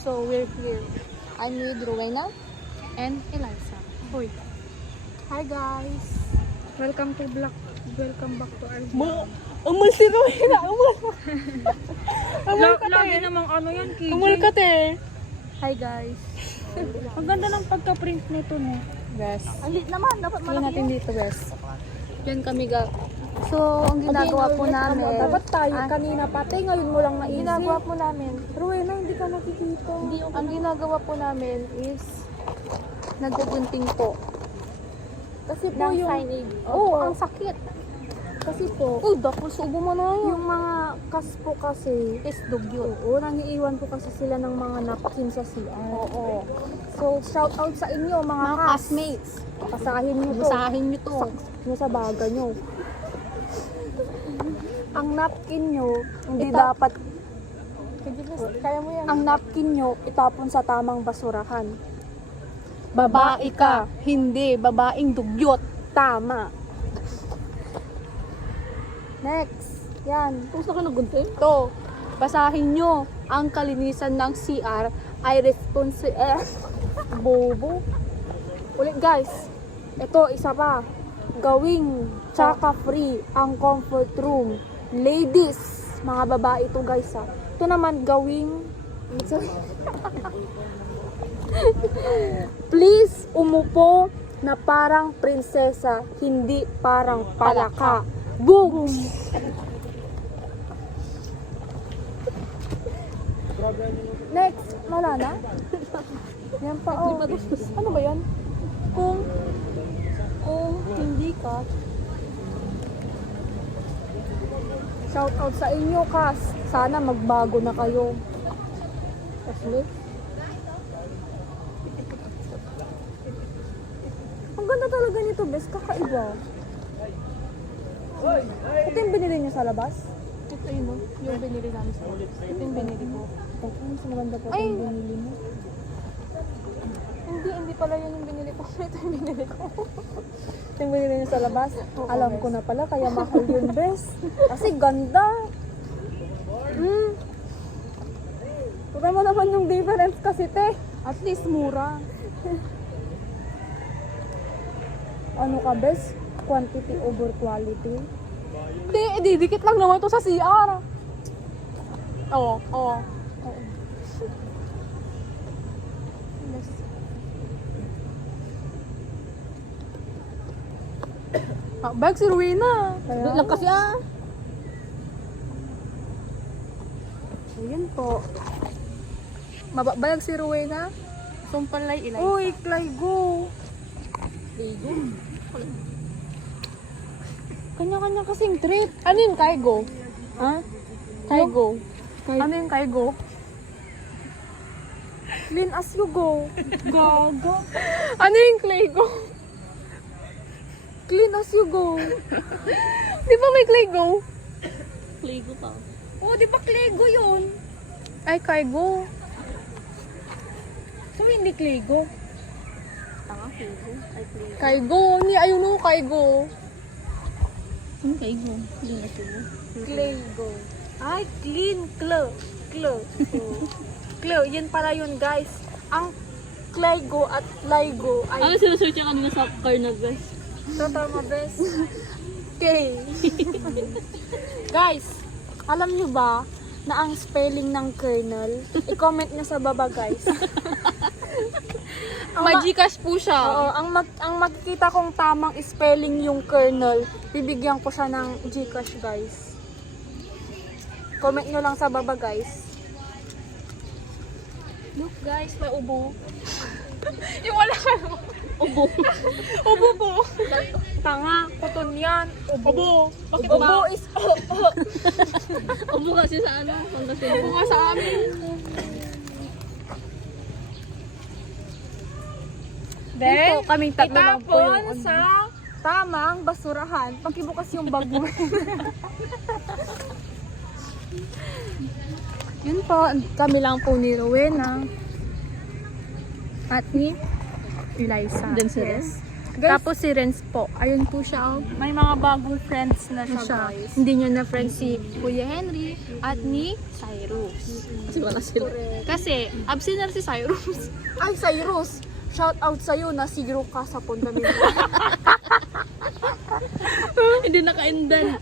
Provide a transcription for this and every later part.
So we're here. I'm with Rowena and Eliza. Hoy. Hi guys. Welcome back to our vlog. Umul si Rowena, umul. Umul ka Lagi te. namang ano yan, KJ. Umul ka te. Hi guys. Ang ganda ng pagka-print nito, no? Bes. Ang lit naman, dapat Tingnan natin malaki. dito, Bes. Yan kami So, ang ginagawa po namin. Dapat tayo kanina pati, ngayon mo lang Ang naisip. ginagawa po namin. Rowena, hindi ka nakikita. Ang ginagawa po namin is naggugunting po. Kasi po Ng yung... signage. Oo, ang sakit. Kasi po, Dako, subo mo na yun. yung mga kas po kasi, Is dugyot. oo, nangiiwan po kasi sila ng mga napkin sa CR. Oo. So, shout out sa inyo mga Mga kas. classmates. Basahin nyo to. Basahin nyo to. Nyo sa baga nyo. Ang napkin nyo, hindi Ita- dapat, Kaya mo yan. ang napkin nyo, itapon sa tamang basurahan. Babae ka, Hindi, babaeng dugyot. tama. Next, yan. Gusto ka nagunting? To, basahin nyo. Ang kalinisan ng CR ay Bobo. Ulit guys, ito isa pa. Gawing tsaka free ang comfort room. Ladies, mga babae ito guys ha. Ito naman gawing please umupo na parang prinsesa, hindi parang palaka. Boom! Next, wala na? Yan pa, oh. Ano ba yan? Kung hindi ka, shout out sa inyo, Kas. Sana magbago na kayo. Ashley? Ang ganda talaga nito, bes. Kakaiba. Ito yung binili niyo sa labas? Ito yun, no? Yung binili namin sa Ito yung binili ko. Ito, mas maganda pa Ay! itong binili mo. Hindi pala yun yung binili ko. Ito yung binili ko. Ito yung binili niyo sa labas? Oo, Alam bes. ko na pala, kaya mahal yun, bes. Kasi ganda. Tignan mo naman yung difference kasi, te. At least mura. Ano ka, bes? Quantity over quality. Hindi, didikit lang naman ito sa CR. Oo. Bag si Rowena. Kaya? Doon lang kasi Ayan po. Mababayag si Rowena. Sumpalay ilay. Uy, Clygo. Ligo. Kanya-kanya kasing trip. Ano yung Kaigo? Ha? Kaigo. Kay- Ano yung Kaigo? Clean as you go. Gaga. Ano yung Claygo? Clean as you go. Di ba may Claygo? Claygo pa. Oh, di ba Clygo yun? Ay, Kaigo. So, hindi Clygo. Tanga, Claygo. Ay, Claygo. Kaigo. Ni ayun o, Kaigo. Ano Kaigo? Yung Kaigo. Clygo. Ay, clean. Clo. Clo, yun pala yun, guys. Ang Clygo at Lygo ay Ano sinusearch niya kanina sa kernel, guys? totoo bes. Okay. Guys, alam nyo ba na ang spelling ng kernel? I-comment nyo sa baba, guys. May Gcash po siya. Oo, ang makikita kong tamang spelling yung kernel, bibigyan ko siya ng Gcash, guys. Comment nyo lang sa baba, guys. Look guys, may ubo. Yung wala ka ubo. Ubo po. Tanga, kuton yan. Ubo. Bakit Ubo ba? is Ubo kasi sa ano? Ubo nga sa amin. Then, Ito, kaming tatlo lang po yung itapon sa tamang basurahan. Pagkibukas yung bago. Yun po, kami lang po ni Rowena at ni Eliza. Yes. Guys, Tapos si Renz po. Ayun po siya. Oh. may mga bagong friends na siya, Siya. guys. Hindi niya na friend si Kuya Henry at ni Cyrus. Kasi wala sila. Kasi absent na si Cyrus. Ay, Cyrus! Shout out sa'yo na zero ka sa fundamental. Hindi naka-indent.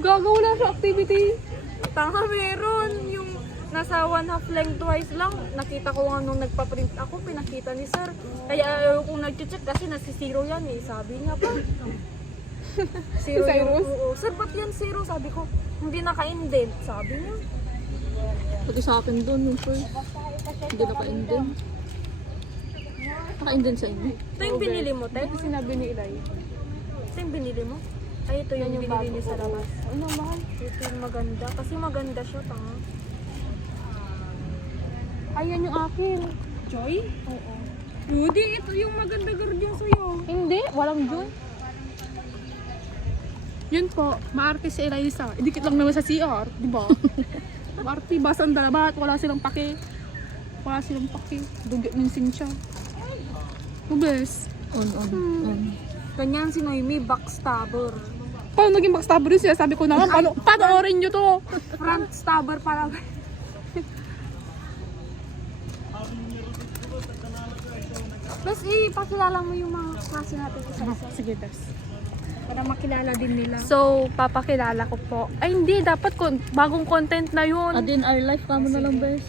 Gagawin lang sa activity. Tanga, meron. Yung nasa 1/2 length twice lang. Nakita ko nga nung nagpa-print ako, pinakita ni sir. Kaya ayaw kong nag-check kasi nasi zero yan eh. Sabi niya pa. Zero Si Cyrus? yung, oo. Sir, ba't yan zero? Sabi ko, hindi naka-indent. Sabi niya. Pati sa akin doon yung first. Hindi naka-indent. Naka-indent sa inyo. Ito yung binili mo, te? Ito sinabi ni Eli. Ito yung binili mo? Ay, ito yung binili niyo sa labas. Ano mahal? Ito yung maganda. Kasi maganda siya, tanga. Ayan yung akin. Joy? Oo. Hindi, ito yung maganda guardian sa'yo. Hindi, walang Jun. Yun po, maarte si Eliza. Idikit lang naman sa CR, di ba? Maarte, basa ang dalabat, wala silang pake. Wala silang pake. Dugyot ng sinsya. Mabes. On. Ganyan si Noemi, backstabber. Paano naging backstabber yun siya? Sabi ko na nga, panoorin nyo to. Front stabber pala. Tapos ipakilala mo yung mga klase natin isa-isa. Sige, Des. Para makilala din nila. So, papakilala ko po. Ay, hindi. Dapat bagong content na yun. Adin our life kamo na lang bes.